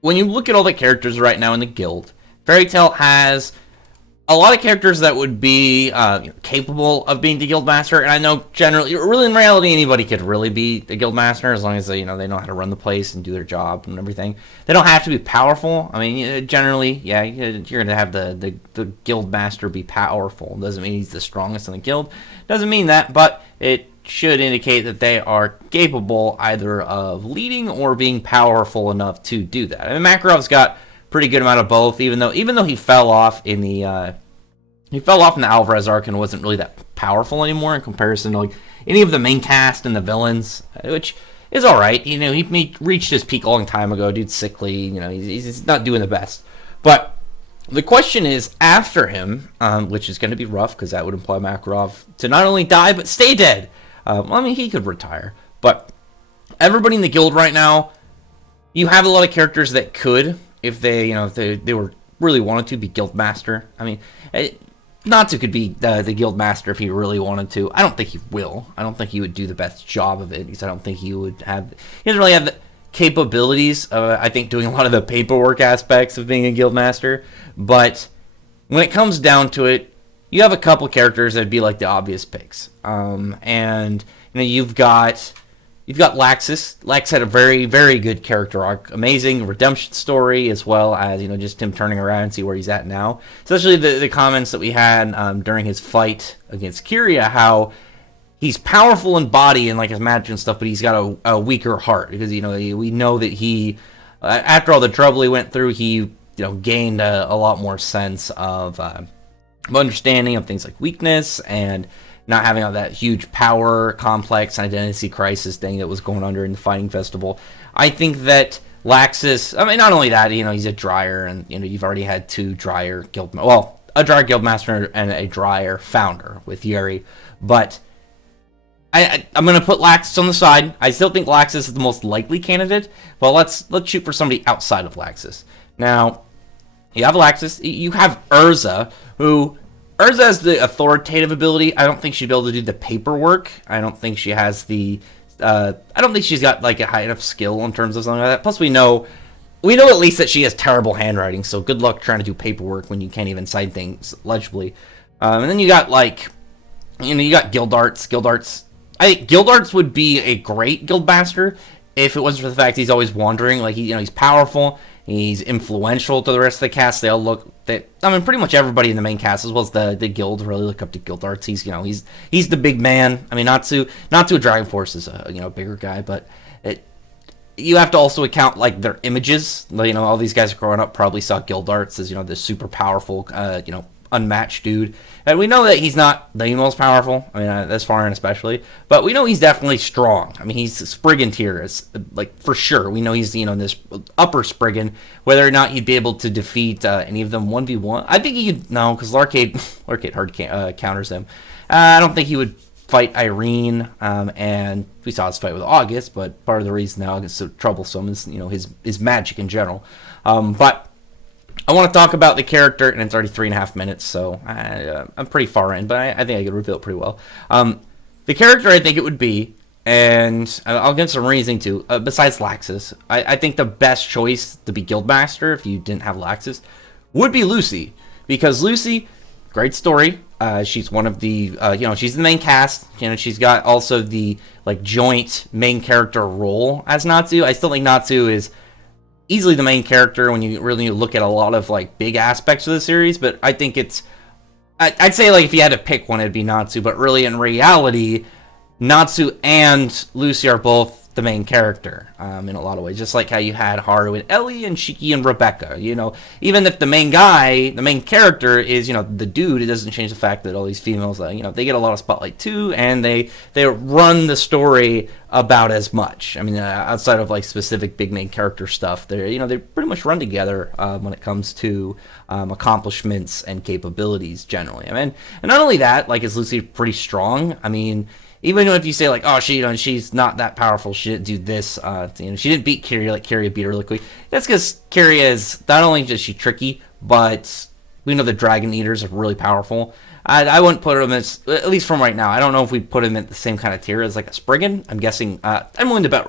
when you look at all the characters right now in the guild, Fairy Tail has a lot of characters that would be capable of being the guild master. And I know generally, really in reality, anybody could really be the guild master as long as they know how to run the place and do their job and everything. They don't have to be powerful. I mean, generally, yeah, you're gonna have the guild master be powerful. Doesn't mean he's the strongest in the guild. Doesn't mean that, but it should indicate that they are capable either of leading or being powerful enough to do that. I mean, Makarov's got pretty good amount of both, even though he fell off in the Alvarez arc and wasn't really that powerful anymore in comparison to like any of the main cast and the villains, which is all right. He reached his peak a long time ago. Dude's sickly. He's not doing the best. But the question is, after him, which is going to be rough because that would imply Makarov to not only die but stay dead. I mean, he could retire, but everybody in the guild right now, you have a lot of characters that could, if they were really wanted to, be guild master. I mean, Natsu could be the guild master if he really wanted to. I don't think he will. I don't think he would do the best job of it because I don't think he would have. He doesn't really have the capabilities of, I think, doing a lot of the paperwork aspects of being a guild master. But when it comes down to it, you have a couple characters that'd be like the obvious picks. And you've got Laxus. Lax had a very, very good character arc, amazing redemption story, as well as just him turning around and see where he's at now. Especially the comments that we had during his fight against Kiria, how he's powerful in body and like his magic and stuff, but he's got a weaker heart because we know that he, after all the trouble he went through, he gained a lot more sense of understanding of things like weakness and not having all that huge power complex identity crisis thing that was going on during the fighting festival. I think that Laxus, I mean, not only that, he's a Dryer, and you've already had two Dryer guild, well, a Dryer guild master and a Dryer founder with Yuri, but I'm going to put Laxus on the side. I still think Laxus is the most likely candidate, but let's shoot for somebody outside of Laxus. Now, you have Laxus, you have Urza, who Urza has the authoritative ability. I don't think she'd be able to do the paperwork. I don't think she has the. I don't think she's got like a high enough skill in terms of something like that. Plus, we know at least that she has terrible handwriting. So good luck trying to do paperwork when you can't even sign things legibly. And then you got you got Gildarts. I think Gildarts would be a great guildmaster if it wasn't for the fact he's always wandering. Like he's powerful. He's influential to the rest of the cast. They all look that. I mean, pretty much everybody in the main cast, as well as the guild, really look up to Gildarts. He's the big man. I mean, Natsu Dragon Force is a bigger guy, but you have to also account like their images. All these guys growing up probably saw Gildarts as this super powerful, unmatched dude. And we know that he's not the most powerful. I mean, this far in especially, but we know he's definitely strong. I mean, he's Spriggan tier, like for sure. We know he's this upper Spriggan. Whether or not he'd be able to defeat any of them 1v1, I think he could. No, because Larcade hard counters him. I don't think he would fight Irene, and we saw his fight with August. But part of the reason that August is so troublesome is his magic in general. But I want to talk about the character, and it's already 3.5 minutes, so I'm pretty far in, but I think I could reveal it pretty well. The character I think it would be, and I'll get some reasoning too, besides Laxus, I think the best choice to be Guildmaster, if you didn't have Laxus, would be Lucy. Because Lucy, great story, she's one of the, she's the main cast, she's got also the, joint main character role as Natsu. I still think Natsu is easily the main character when you really look at a lot of big aspects of the series, but I think I'd say if you had to pick one, it'd be Natsu, but really in reality, Natsu and Lucy are both the main character in a lot of ways, just like how you had Haru and Ellie and Shiki and Rebecca. Even if the main character is the dude, it doesn't change the fact that all these females they get a lot of spotlight too, and they run the story about as much. I mean, outside of specific big main character stuff, they pretty much run together when it comes to accomplishments and capabilities generally. I mean, and not only that, is Lucy pretty strong? I mean, even if you say oh, she's not that powerful, she didn't do this, she didn't beat Kiria, Kiria beat her really quick. That's because Kiria is not only just she tricky, but we know the Dragon Eaters are really powerful. I wouldn't put him as, at least from right now, I don't know if we'd put him at the same kind of tier as a Spriggan. I'm guessing, I'm willing to bet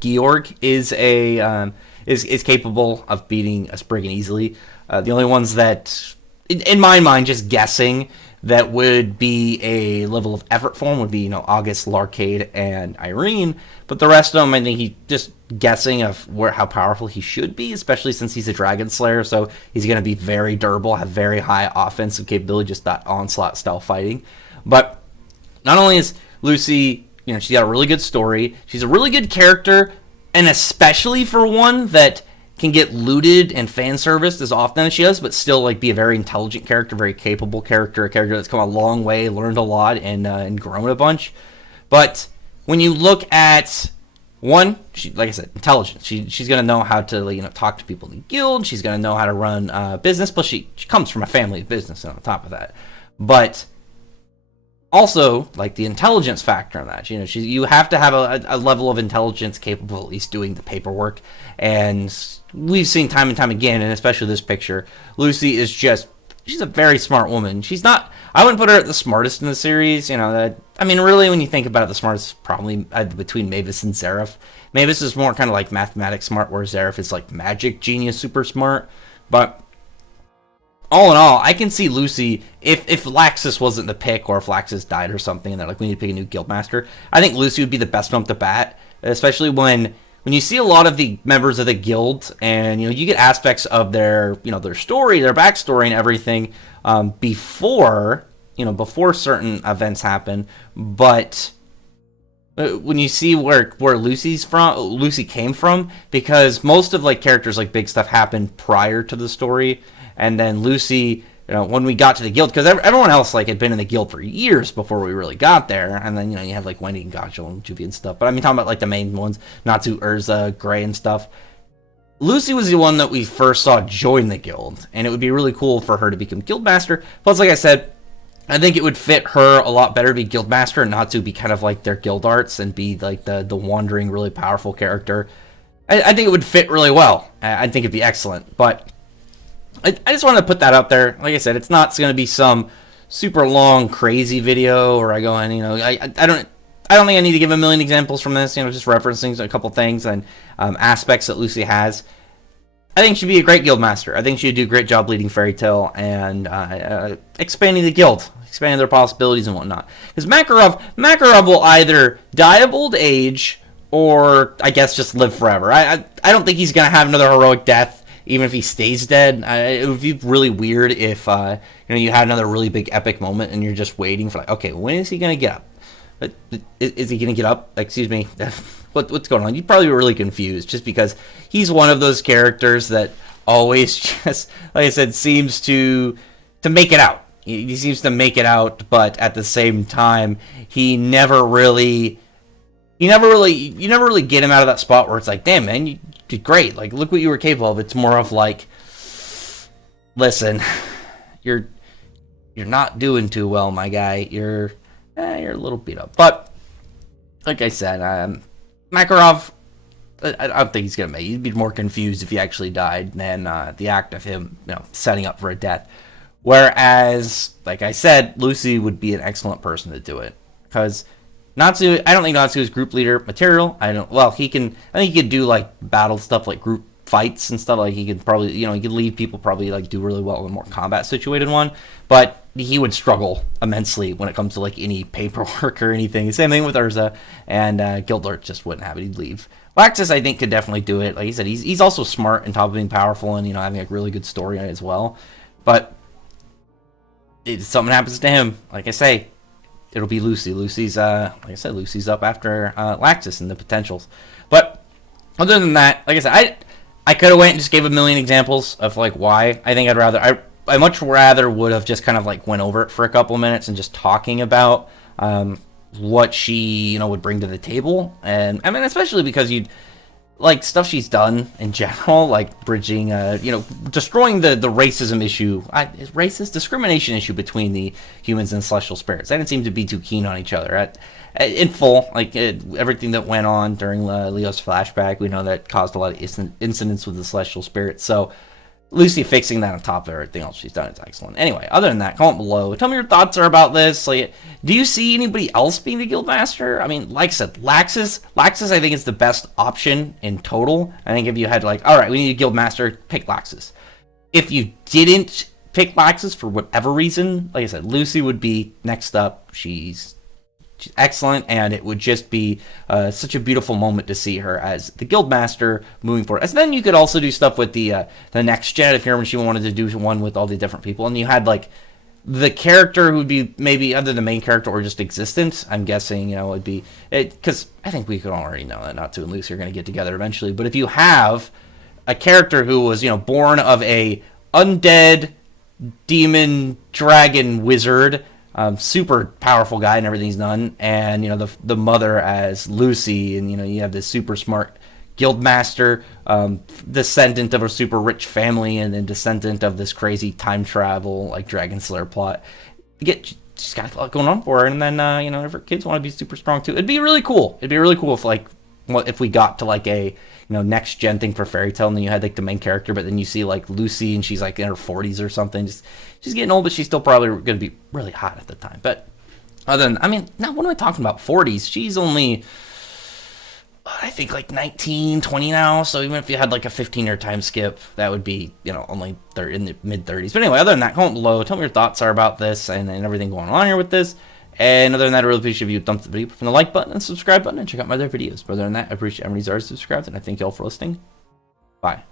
Georg is a is capable of beating a Spriggan easily. The only ones that, in my mind, just guessing, that would be a level of effort for him would be, August, Larcade, and Irene. But the rest of them, I think he just guessing of how powerful he should be, especially since he's a Dragon Slayer. So he's going to be very durable, have very high offensive capability, just that onslaught style fighting. But not only is Lucy, she's got a really good story, she's a really good character, and especially for one that can get looted and fan serviced as often as she does, but still be a very intelligent character, very capable character, a character that's come a long way, learned a lot, and grown a bunch. But when you look at one, she, like I said, intelligence. She's gonna know how to talk to people in the guild. She's gonna know how to run a business. Plus, she comes from a family of business on top of that. But also, the intelligence factor on that, you have to have a level of intelligence capable of at least doing the paperwork. And we've seen time and time again, and especially this picture, Lucy is she's a very smart woman. She's not, I wouldn't put her at the smartest in the series, really, when you think about it, the smartest is probably between Mavis and Zeref. Mavis is more kind of mathematics smart, whereas Zeref is magic genius super smart. But all in all, I can see Lucy, if Laxus wasn't the pick, or if Laxus died or something, and they're we need to pick a new guildmaster, I think Lucy would be the best one to bat, especially when you see a lot of the members of the guild, and you get aspects of their their story, their backstory, and everything before certain events happen. But when you see where Lucy came from, because most of characters big stuff happened prior to the story. And then Lucy, when we got to the guild, because everyone else had been in the guild for years before we really got there. And then you have Wendy and Gotchel and Juvie and stuff. But I mean, talking about the main ones, Natsu, Urza, Gray, and stuff. Lucy was the one that we first saw join the guild, and it would be really cool for her to become guildmaster. Plus, like I said, I think it would fit her a lot better to be guildmaster and not to be kind of their guild arts and be the wandering, really powerful character. I think it would fit really well. I think it'd be excellent, but I just wanted to put that out there. Like I said, it's not going to be some super long, crazy video where I go in, I don't think I need to give a million examples from this, just referencing a couple things and aspects that Lucy has. I think she'd be a great guildmaster. I think she'd do a great job leading Fairy Tail and expanding the guild, expanding their possibilities and whatnot. Because Makarov will either die of old age or, I guess, just live forever. I don't think he's going to have another heroic death. Even if he stays dead, it would be really weird if you had another really big epic moment and you're just waiting for okay, when is he gonna get up? Is he gonna get up? Excuse me, what's going on? You'd probably be really confused, just because he's one of those characters that always just, like I said, seems to make it out. He seems to make it out, but at the same time, you never really get him out of that spot where it's damn man, you did great. Look what you were capable of. It's more of listen, you're not doing too well, my guy. You're a little beat up. But like I said, Makarov, I don't think he's gonna make it. He'd be more confused if he actually died than the act of him, setting up for a death. Whereas, like I said, Lucy would be an excellent person to do it, because Natsu, I don't think Natsu is group leader material. I think he could do battle stuff, group fights and stuff. He could probably, he could lead people, probably do really well in a more combat situated one. But he would struggle immensely when it comes to any paperwork or anything. Same thing with Urza, and Gildart just wouldn't have it. He'd leave. Laxus, I think, could definitely do it. Like he said, he's also smart on top of being powerful and having a really good story as well. But if something happens to him, like I say, it'll be Lucy. Lucy's, like I said, Lucy's up after Laxus and the potentials. But other than that, like I said, I could have went and just gave a million examples of why. I think I much rather would have just kind of went over it for a couple of minutes and just talking about what she would bring to the table. And I mean, especially because you'd stuff she's done in general, bridging, destroying the racism issue, discrimination issue between the humans and celestial spirits. They didn't seem to be too keen on each other in full. Everything that went on during Leo's flashback, we know that caused a lot of incidents with the celestial spirits. So Lucy fixing that on top of everything else she's done is excellent. Anyway, other than that, comment below. Tell me your thoughts are about this. Like, do you see anybody else being the Guildmaster? I mean, like I said, Laxus I think is the best option in total. I think if you had like, all right, we need a Guildmaster, pick Laxus. If you didn't pick Laxus for whatever reason, like I said, Lucy would be next up. She's excellent, and it would just be such a beautiful moment to see her as the Guildmaster moving forward. And then you could also do stuff with the next gen if you remember she wanted to do one with all the different people, and you had like the character who would be maybe other the main character or just existent. I'm guessing it'd be it because I think we could already know that Natsu and Lucy are going to get together eventually. But if you have a character who was born of a undead demon dragon wizard, super powerful guy and everything he's done, and the mother as Lucy, and you have this super smart guildmaster, descendant of a super rich family, and then descendant of this crazy time travel like Dragon Slayer plot. She's got a lot going on for her, and then if her kids want to be super strong too, it'd be really cool. It'd be really cool if we got to like a next gen thing for Fairy Tail, and then you had like the main character, but then you see like Lucy and she's like in her 40s or something. She's getting old, but she's still probably going to be really hot at the time. But other than, now what am I talking about? 40s. She's only, I think like 19, 20 now. So even if you had like a 15-year time skip, that would be only in the mid 30s. But anyway, other than that, comment below. Tell me your thoughts are about this and everything going on here with this. And other than that, I really appreciate if you thumbs the video from the like button and subscribe button and check out my other videos. But other than that, I appreciate everybody's already subscribed, and I thank you all for listening. Bye.